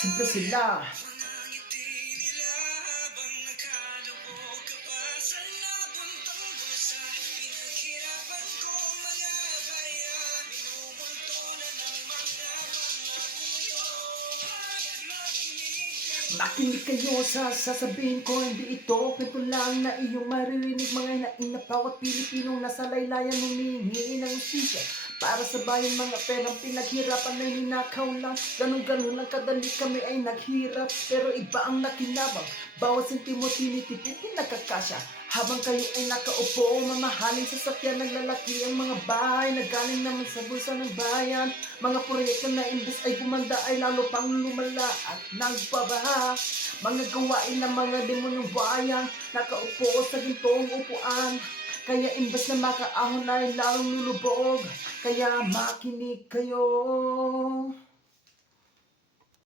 Siyempre sila. Makinig kayo sa sasabihin ko, hindi ito kwento lang na iyong maririnig. Mga inaina bawat Pilipinong nasa laylayan humihingi ng hustisya para sa bayan, mga perang pinaghirapan na hinakaw lang. Ganun-ganun lang kadali kami ay naghirap, pero iba ang nakinabang. Bawat sentimo tinitipid, pinagkakasya. Habang kayo ay nakaupo, mamahaling sasakyan, naglalaki ang mga bahay na galing naman sa bulsa ng bayan. Mga proyekto na imbes ay gumanda ay lalo pang lumala at nagbabaha. Mga gawain ng mga demonyong bayan, nakaupo sa gintong upuan. Kaya imbes na makaahon ay lalong lulubog. Kaya makinig kayo.